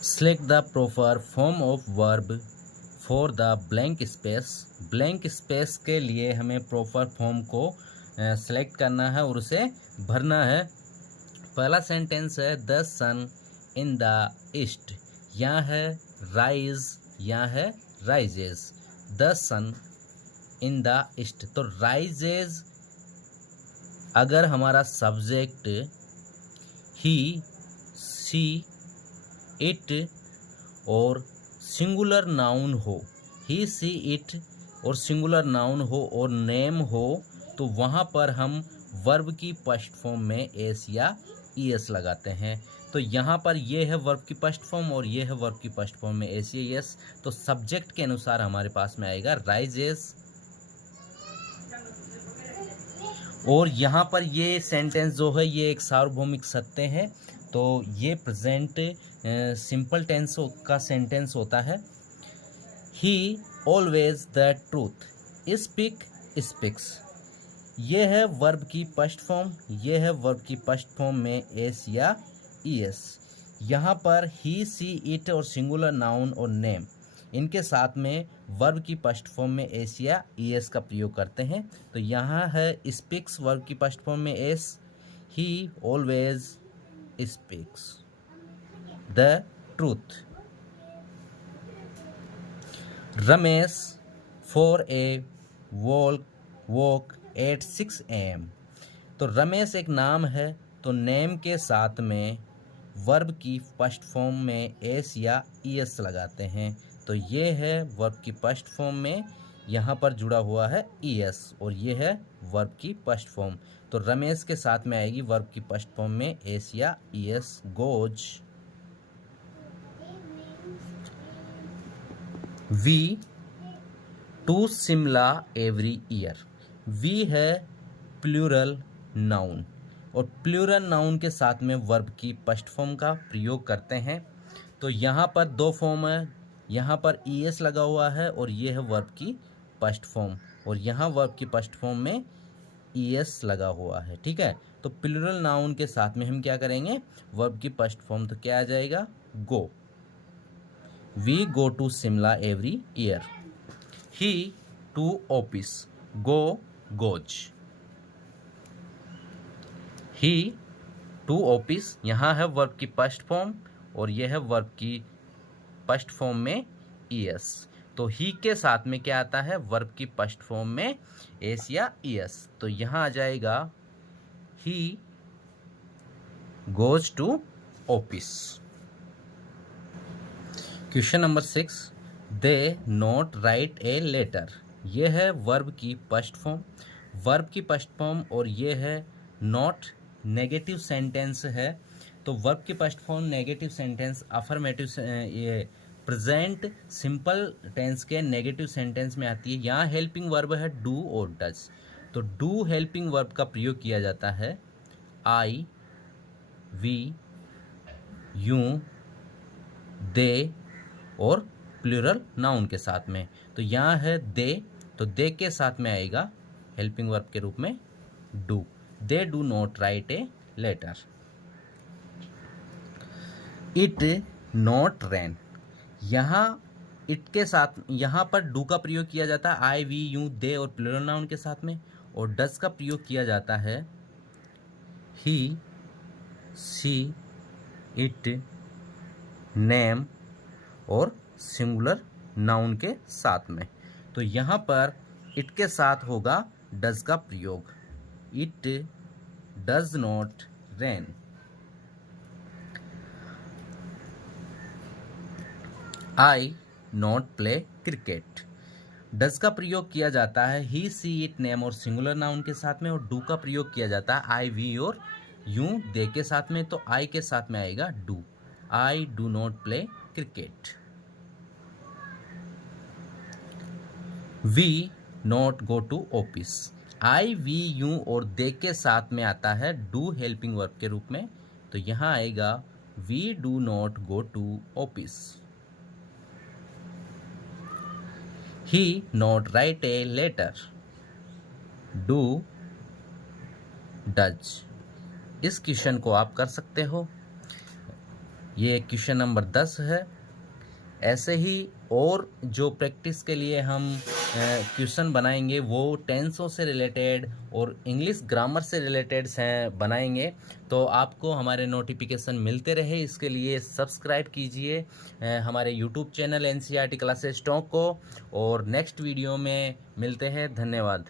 Select the proper form of verb for the blank space. Blank space के लिए हमें proper form को select करना है और उसे भरना है। पहला सेंटेंस है the sun in the east. यहाँ है राइज, यहाँ है rises. The sun in the east, तो राइजेज अगर हमारा सब्जेक्ट ही, सी, इट और सिंगुलर नाउन हो, ही, सी, इट और सिंगुलर नाउन हो और नेम हो, तो वहाँ पर हम वर्ब की फर्स्ट फॉर्म में एस या ईएस लगाते हैं। तो यहाँ पर ये है वर्ब की फर्स्ट फॉर्म और ये है वर्ब की फर्स्ट फॉर्म में एस या ईएस। तो सब्जेक्ट के अनुसार हमारे पास में आएगा राइजेस। और यहाँ पर ये सेंटेंस जो है ये एक सार्वभौमिक सत्य है, तो ये प्रेजेंट सिंपल टेंस का सेंटेंस होता है। ही always the truth, speak, speaks. ये है वर्ब की फर्स्ट फॉर्म, ये है वर्ब की फर्स्ट फॉर्म में एस या ईएस। यहाँ पर ही, सी, इट और सिंगुलर नाउन और नेम, इनके साथ में वर्ब की फर्स्ट फॉर्म में एस या ईएस का प्रयोग करते हैं। तो यहाँ है स्पीक्स, वर्ब की फर्स्ट फॉर्म में S. He always speaks the truth. Ramesh for a walk at 6 AM। तो रमेश एक नाम है, तो नेम के साथ में वर्ब की फर्स्ट फॉर्म में एस या ईएस लगाते हैं। तो ये है वर्ब की फर्स्ट फॉर्म में, यहाँ पर जुड़ा हुआ है ईएस और ये है वर्ब की फर्स्ट फॉर्म। तो रमेश के साथ में आएगी वर्ब की फर्स्ट फॉर्म में एस या E S. Goes, we to Shimla every year. We है प्लूरल नाउन और प्लूरल नाउन के साथ में वर्ब की फर्स्ट फॉर्म का प्रयोग करते हैं। तो यहाँ पर दो फॉर्म है, यहाँ पर ईएस लगा हुआ है और ये है वर्ब की फर्स्ट फॉर्म, और यहाँ वर्ब की फर्स्ट फॉर्म में ईएस लगा हुआ है। ठीक है, तो प्लूरल नाउन के साथ में हम क्या करेंगे, वर्ब की फर्स्ट फॉर्म, तो क्या आ जाएगा, go. We go to Shimla every year. He to office, go, goes. He to office, यहाँ है वर्ब की फर्स्ट फॉर्म और यह है वर्ब की फर्स्ट फॉर्म में ईएस। तो ही के साथ में क्या आता है, वर्ब की फर्स्ट फॉर्म में एस या ईएस। तो यहाँ आ जाएगा he goes to office. Question number 6, they not write a letter. यह है वर्ब की फर्स्ट फॉर्म, वर्ब की फर्स्ट फॉर्म और ये है नॉट नेगेटिव सेंटेंस है। तो वर्ब की first form negative sentence affirmative ये प्रेजेंट सिंपल टेंस के नेगेटिव सेंटेंस में आती है। यहाँ हेल्पिंग वर्ब है डू और डज। तो डू हेल्पिंग वर्ब का प्रयोग किया जाता है आई, वी, यू, दे और प्लूरल नाउन के साथ में। तो यहाँ है दे, तो दे के साथ में आएगा हेल्पिंग वर्ब के रूप में do. They do not write a letter. It not rain, यहाँ इट के साथ, यहाँ पर डू का प्रयोग किया जाता है आई, वी, यू, दे और प्लूरल नाउन के साथ में, और डज का प्रयोग किया जाता है ही, सी, इट, नेम और सिंगुलर नाउन के साथ में। तो यहाँ पर इट के साथ होगा डज का प्रयोग, it does not rain. I not play cricket, does का प्रयोग किया जाता है ही, सी, इट, नेम और सिंगुलर नाउन के साथ में, और डू का प्रयोग किया जाता है आई, वी और यू, दे के साथ में। तो आई के साथ में आएगा do, I do not play cricket. We not go to office, I, we, you और दे के साथ में आता है डू हेल्पिंग वर्ब के रूप में। तो यहाँ आएगा we do not go to office. He not write a letter, do, does. इस क्वेश्चन को आप कर सकते हो। ये क्वेश्चन नंबर 10 है। ऐसे ही और जो प्रैक्टिस के लिए हम क्वेश्चन बनाएंगे वो टेंसों से रिलेटेड और इंग्लिश ग्रामर से रिलेटेड बनाएंगे। तो आपको हमारे नोटिफिकेशन मिलते रहे, इसके लिए सब्सक्राइब कीजिए हमारे YouTube channel NCERT classes talk को। और नेक्स्ट वीडियो में मिलते हैं। धन्यवाद।